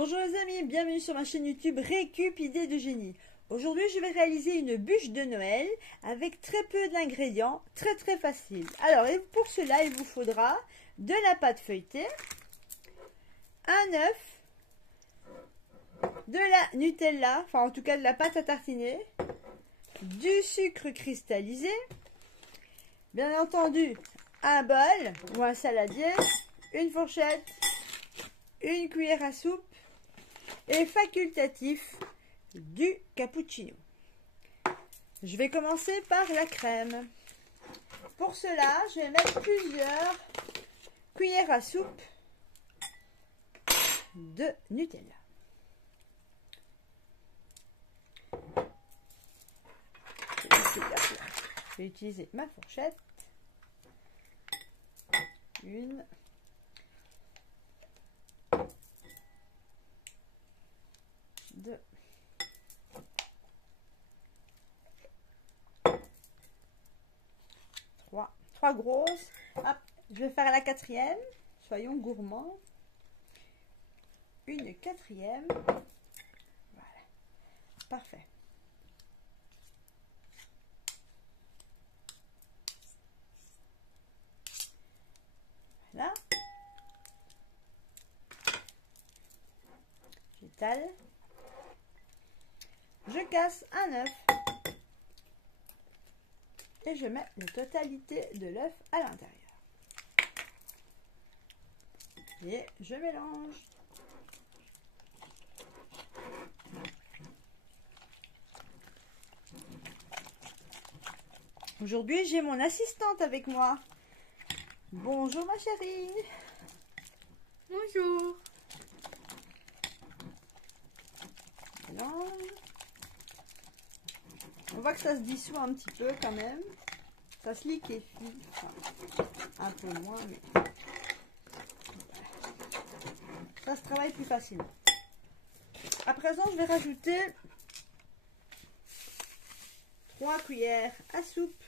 Bonjour les amis, bienvenue sur ma chaîne YouTube Récup Idées de Génie. Aujourd'hui je vais réaliser une bûche de Noël avec très peu d'ingrédients, très facile. Alors pour cela il vous faudra de la pâte feuilletée, un œuf, de la Nutella, enfin en tout cas de la pâte à tartiner, du sucre cristallisé, bien entendu un bol ou un saladier, une fourchette, une cuillère à soupe et facultatif du cappuccino. Je vais commencer par la crème. Pour cela, je vais mettre plusieurs cuillères à soupe de Nutella. Je vais utiliser ma fourchette. Une. Deux. Trois. Trois grosses. Hop, je vais faire la quatrième. Soyons gourmands. Une quatrième. Voilà. Parfait. Voilà. J'étale. Je casse un œuf. Et je mets la totalité de l'œuf à l'intérieur. Et je mélange. Aujourd'hui, j'ai mon assistante avec moi. Bonjour ma chérie. Bonjour. Mélange. On voit que ça se dissout un petit peu quand même. Ça se liquéfie. Enfin, un peu moins, mais ça se travaille plus facilement. À présent, je vais rajouter 3 cuillères à soupe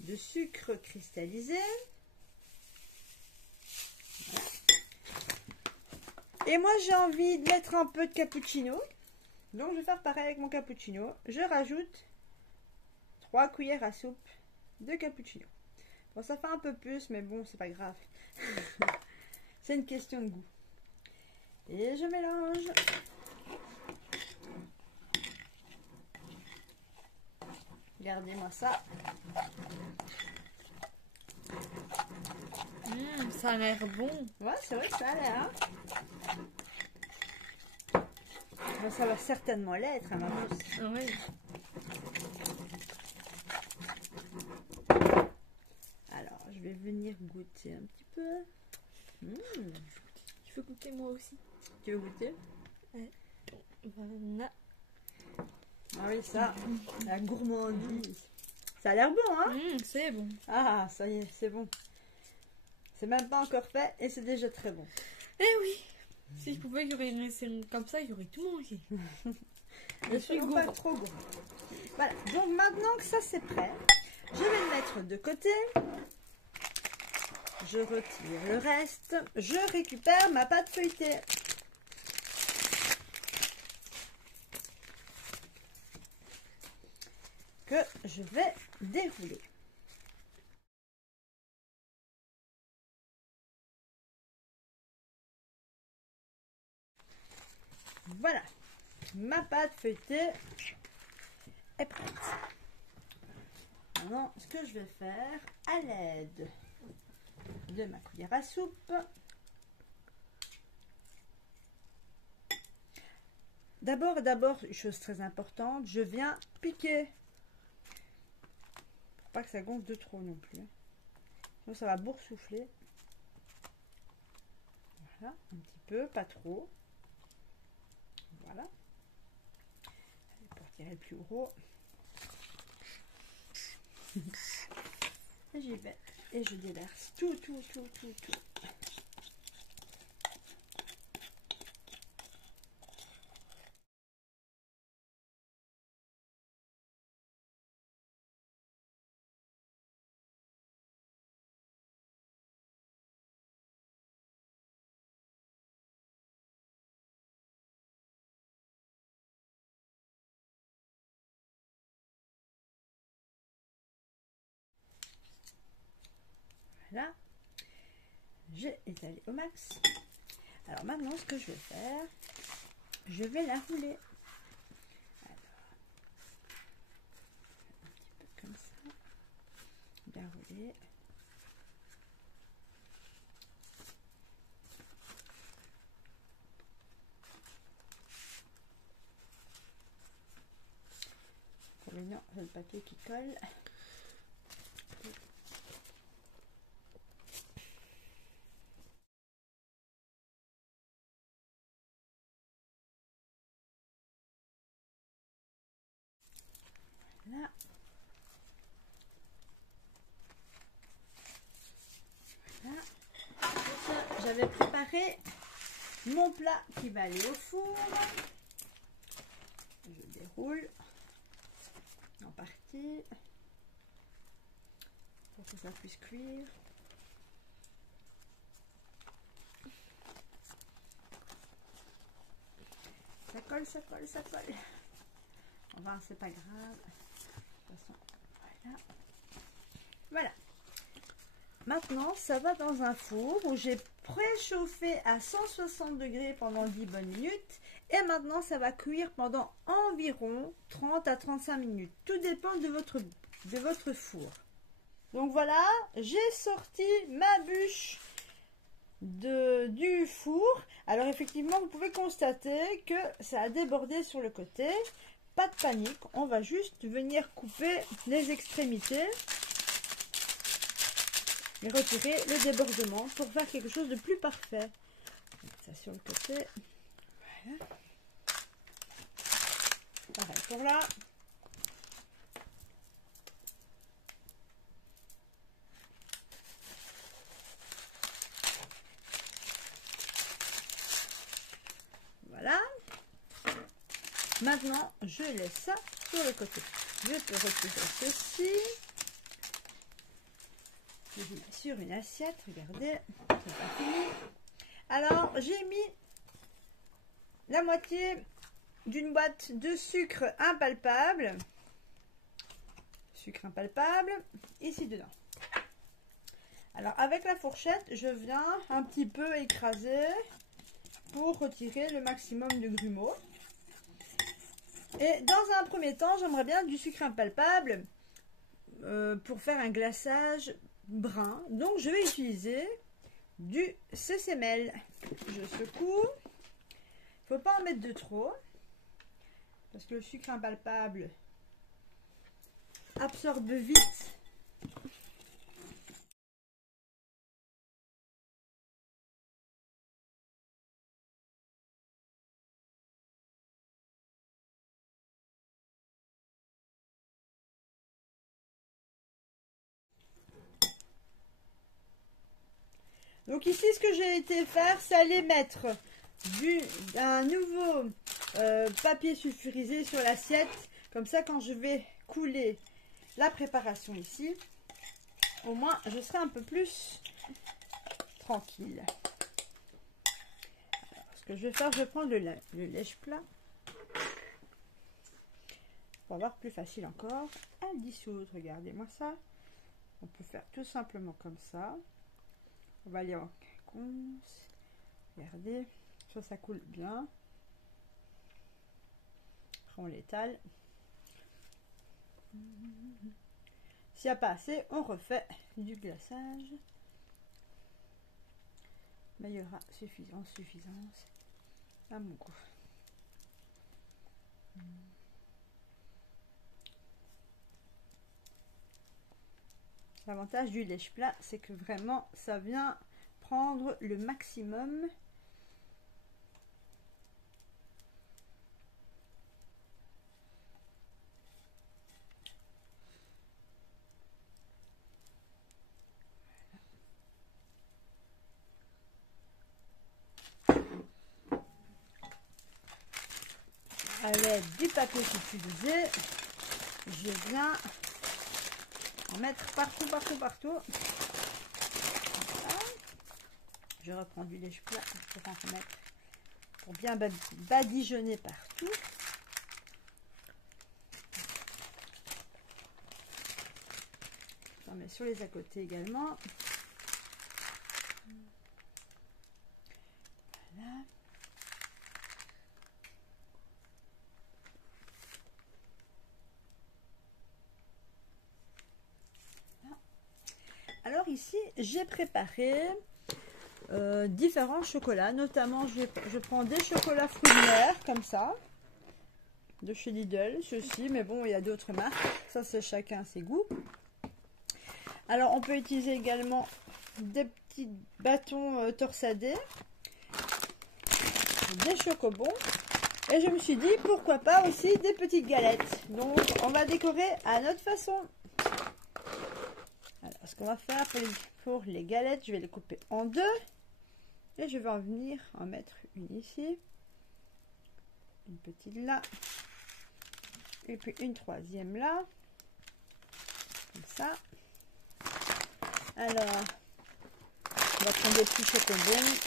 de sucre cristallisé. Voilà. Et moi, j'ai envie de mettre un peu de cappuccino. Donc, je vais faire pareil avec mon cappuccino. Je rajoute 3 cuillères à soupe de cappuccino. Bon, ça fait un peu plus, mais bon, c'est pas grave. C'est une question de goût. Et je mélange. Regardez-moi ça. Ça a l'air bon. Ouais, c'est vrai que ça a l'air. Hein, ça va certainement l'être, hein, ma mousse. Oui. Alors, je vais venir goûter un petit peu. Je veux goûter moi aussi. Tu veux goûter? Voilà. Ah oui, ça, la gourmandise. Ça a l'air bon, hein? C'est bon. Ah, ça y est, c'est bon. C'est même pas encore fait et c'est déjà très bon. Eh oui. Si je pouvais, j'aurais une recette comme ça, j'aurais tout mangé. Je suis pas trop gourmand. Voilà, donc maintenant que ça c'est prêt, je vais le mettre de côté. Je retire le reste. Je récupère ma pâte feuilletée. Que je vais dérouler. Voilà, ma pâte feuilletée est prête. Maintenant, ce que je vais faire, à l'aide de ma cuillère à soupe, d'abord, une chose très importante, je viens piquer. Faut pas que ça gonfle de trop non plus. Sinon, ça va boursoufler. Voilà, un petit peu, pas trop. Voilà. Pour tirer le plus gros. Et j'y vais. Et je déverse tout. j'ai étalé au max. Alors maintenant, ce que je vais faire, je vais la rouler. Alors, un petit peu comme ça. Bien rouler. Non, c'est le papier qui colle. Voilà. Voilà. J'avais préparé mon plat qui va aller au four. Je déroule en partie pour que ça puisse cuire. Ça colle, ça colle, ça colle. Enfin, c'est pas grave. De toute façon, voilà. Voilà. Maintenant, ça va dans un four où j'ai préchauffé à 160 degrés pendant 10 bonnes minutes. Et maintenant, ça va cuire pendant environ 30 à 35 minutes. Tout dépend de votre four. Donc voilà, j'ai sorti ma bûche du four. Alors effectivement, vous pouvez constater que ça a débordé sur le côté. Pas de panique, on va juste venir couper les extrémités et retirer le débordement pour faire quelque chose de plus parfait. Ça sur le côté. Voilà. Pareil pour là. Voilà. Maintenant, je laisse ça sur le côté. Je peux retirer ceci. Je le mets sur une assiette. Regardez, c'est pas fini. Alors, j'ai mis la moitié d'une boîte de sucre impalpable. Sucre impalpable, ici dedans. Alors, avec la fourchette, je viens un petit peu écraser pour retirer le maximum de grumeaux. Et dans un premier temps, j'aimerais bien du sucre impalpable pour faire un glaçage brun. Donc, je vais utiliser du sesamel. Je secoue. Il ne faut pas en mettre de trop parce que le sucre impalpable absorbe vite. Donc ici, ce que j'ai été faire, c'est aller mettre un nouveau papier sulfurisé sur l'assiette. Comme ça, quand je vais couler la préparation ici, au moins, je serai un peu plus tranquille. Alors, ce que je vais faire, je vais prendre le lèche-plat pour avoir plus facile encore à le dissoudre. Regardez-moi ça. On peut faire tout simplement comme ça. On va aller en quinconce. Regardez, ça coule bien. Après, on l'étale. S'il n'y a pas assez, on refait du glaçage. Mais il y aura suffisance à mon goût. L'avantage du lèche-plat, c'est que vraiment, ça vient prendre le maximum. À l'aide du papier sulfurisé, je viens en mettre partout. Voilà. Je reprends du lèche-plat pour en remettre, pour bien badigeonner partout. J'en mets sur les à côté également. j'ai préparé différents chocolats. Notamment, je prends des chocolats fruits de mer, comme ça. De chez Lidl, ceux-ci. Mais bon, il y a d'autres marques. Ça, c'est chacun ses goûts. Alors, on peut utiliser également des petits bâtons torsadés. Des chocobons. Et je me suis dit, pourquoi pas aussi des petites galettes. Donc, on va décorer à notre façon. Alors, ce qu'on va faire pour les galettes, je vais les couper en deux. Et je vais en venir en mettre une ici. Une petite là. Et puis une troisième là. Comme ça. Alors, on va prendre des petits chocobons.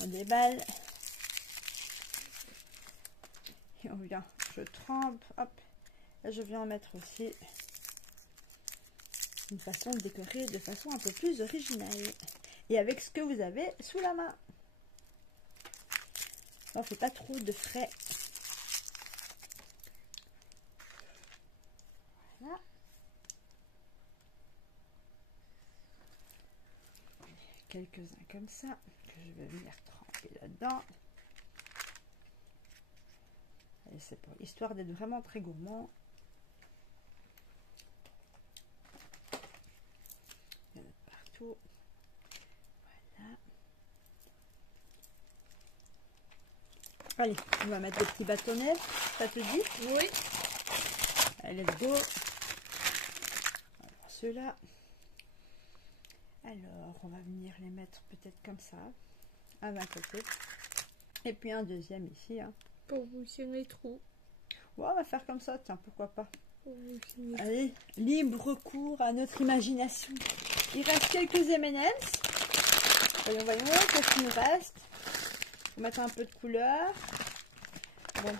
On déballe. Et on vient, je trempe, hop. Et je viens en mettre aussi une façon de décorer de façon un peu plus originale. Et avec ce que vous avez sous la main. On ne fait pas trop de frais. Voilà. Quelques-uns comme ça, que je vais venir tremper là-dedans. Et c'est pour histoire d'être vraiment très gourmand. Il y en a partout. Voilà. Allez, on va mettre des petits bâtonnets. Ça te dit? Oui. Allez, let's go. Alors, ceux-là. Alors, on va venir les mettre peut-être comme ça, à un côté. Et puis un deuxième ici. Hein. Pour bouchonner les trous. Ouais, on va faire comme ça, tiens, pourquoi pas. Pour Allez, libre cours à notre imagination. Il reste quelques M&M's. Voyons, voyons, qu'est-ce qu'il nous reste? On va mettre un peu de couleur. Bon,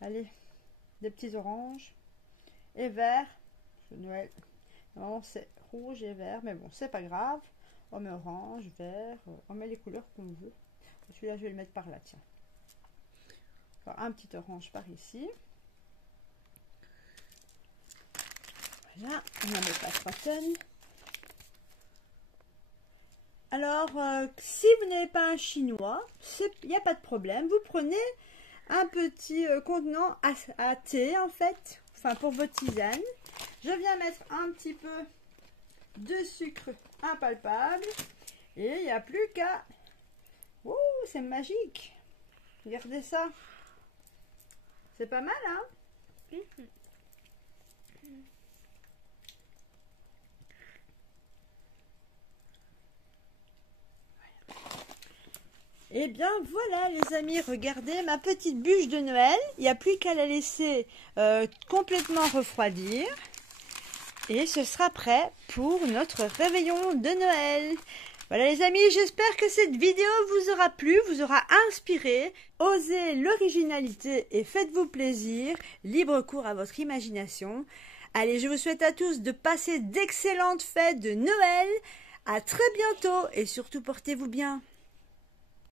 allez, des petits oranges et verts. Noël. Normalement, c'est rouge et vert, mais bon, c'est pas grave. On met orange, vert, on met les couleurs qu'on veut. Celui-là, je vais le mettre par là, tiens. Alors, un petit orange par ici. Voilà, on en met pas 3 tonnes. Alors, si vous n'avez pas un chinois, il n'y a pas de problème. Vous prenez un petit contenant à thé, en fait, enfin pour votre tisane. Je viens mettre un petit peu de sucre impalpable. Et il n'y a plus qu'à... Ouh, c'est magique. Regardez ça. C'est pas mal, hein? Et bien voilà les amis, regardez ma petite bûche de Noël. Il n'y a plus qu'à la laisser complètement refroidir. Et ce sera prêt pour notre réveillon de Noël. Voilà les amis, j'espère que cette vidéo vous aura plu, vous aura inspiré. Osez l'originalité et faites-vous plaisir. Libre cours à votre imagination. Allez, je vous souhaite à tous de passer d'excellentes fêtes de Noël. À très bientôt et surtout portez-vous bien.